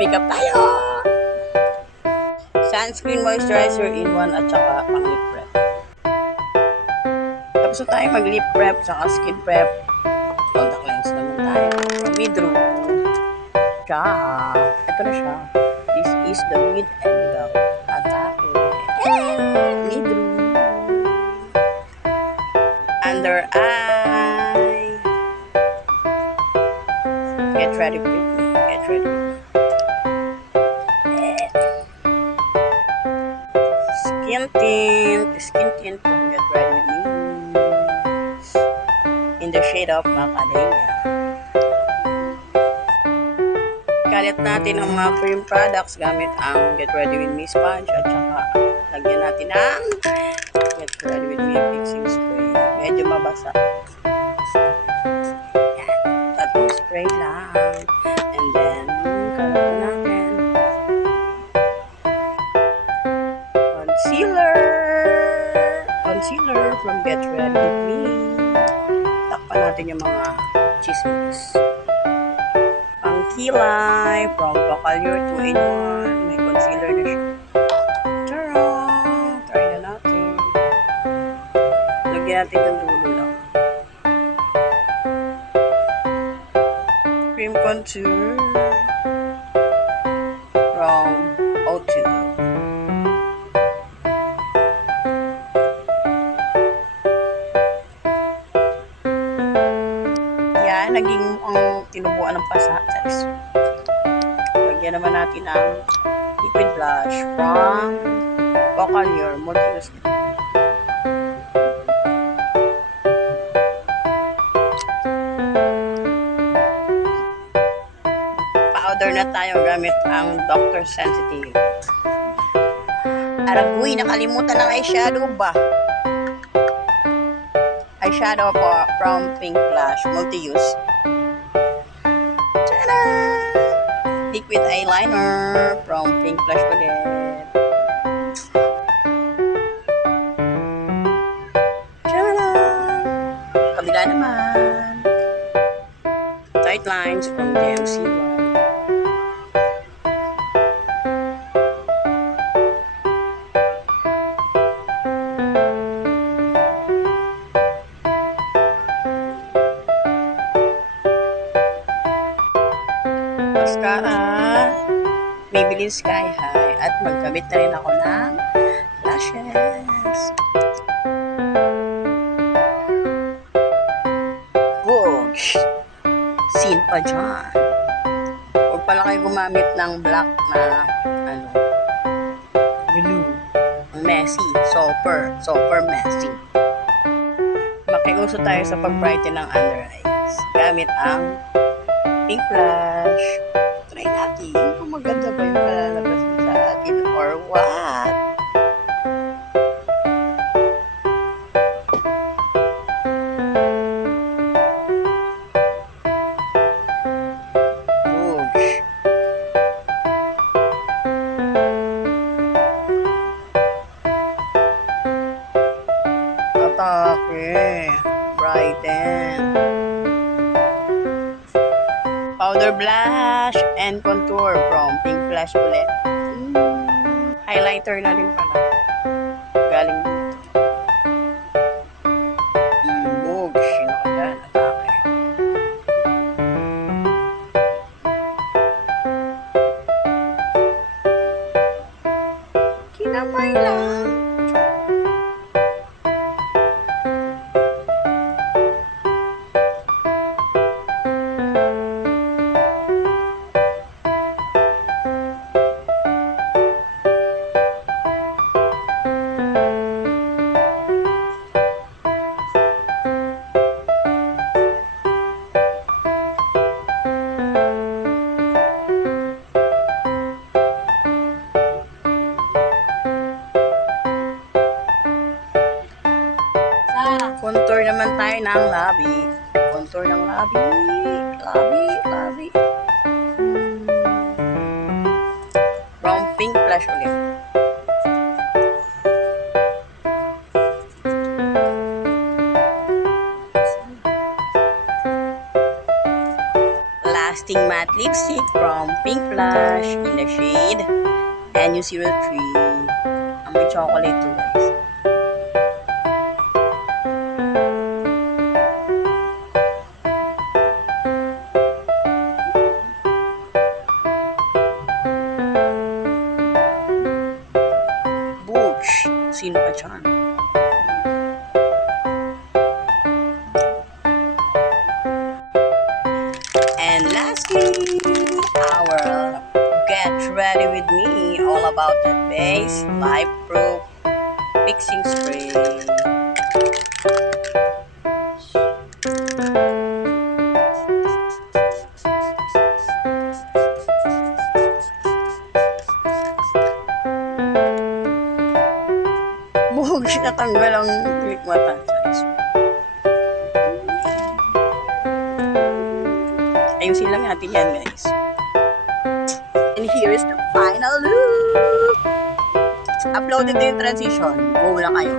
Makeup tayo! Sunscreen, moisturizer in one at saka pang lip prep. Tapos na tayo mag lip prep saka skin prep. Contact lens naman tayo. Midru. Siya. Ito na siya. This is the mid angle attack. Midru. Under eye. Get ready with me. Get ready with me. Skin tint from Get Ready With Me in the shade of Macadamia. Kalit natin ang mga cream products gamit ang Get Ready With Me sponge at saka lagyan natin ang Get Ready With Me fixing spray. Medyo mabasa. Yan. Tatlong spray lang. And then, kalat natin. Concealer from Get Ready With Me. Takpan natin yung mga chismis. Ang kilay from Bacalhau 2-in-1. May concealer na siya. Charot! Try na natin. Lagyan natin ng dulo lang. Cream contour from O2. Naging ang tinubuan ng pasa. Lagyan naman natin ang liquid blush from Bacalhau Multi-Use. Powder na tayo gamit ang Dr. Sensitive. Aragoy, nakalimutan ng eyeshadow ba? Eyeshadow po from Pink Blush Multi-Use. Tada! Liquid eyeliner from Pink Blush ulit. Tada! Kabila naman. Tight lines from DMC1. Mascara, Maybelline Sky High, at magkamit na rin ako ng lashes. Woosh! Scene pa dyan. Huwag pala kayo gumamit ng black na blue. Messy. Super messy. Makiuso tayo sa pag-brighten ng under eyes. Gamit ang Pink Blush. Try natin kung maganda ba yung kalalabas sa atin or what. Whoosh. Atake. Brighten. Powder blush and contour from Pink Blush ulit. Highlighter na rin pala. Galing dito. Whoosh. Sino ka dyan? Atake. Kinamay lang. Contour naman tayo ng labi. Contour ng labi. Labi. From Pink Blush ulit. Lasting Matte Lipstick from Pink Flash in the shade NU03. Amoy chocolate to guys. Boosh! Sino ka dyan? And lastly, our Get Ready With Me, all about that base, life-proof fixing spray. Buhog, natanggal ang click mata. Ayusin lang natin yan, guys. And here is the final look. Uploaded din yung transition. Go na kayo.